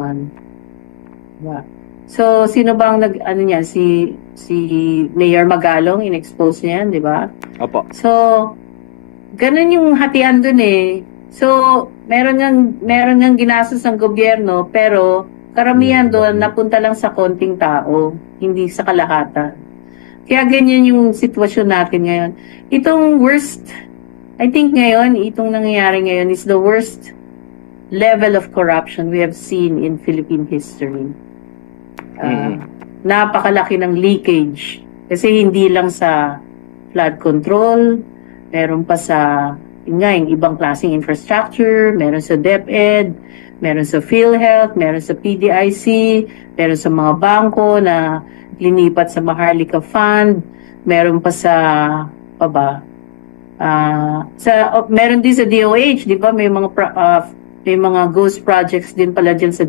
man. Yeah. So, sino bang ano niya, si Mayor Magalong, in-expose niya yan, di ba? Opo. So, ganun yung hatian dun eh. So, meron ngang ginastos ng gobyerno, pero karamihan doon napunta lang sa konting tao, hindi sa kalahatan. Kaya ganyan yung sitwasyon natin ngayon. Itong worst, I think ngayon, itong nangyayari ngayon is the worst level of corruption we have seen in Philippine history. Napakalaki ng leakage. Kasi hindi lang sa flood control, meron pa sa yung ibang klaseng infrastructure, meron sa DepEd, meron sa PhilHealth, meron sa PDIC, meron sa mga bangko na linipat sa Maharlika Fund, meron pa sa meron din sa DOH, di ba? May mga ghost projects din pala dyan sa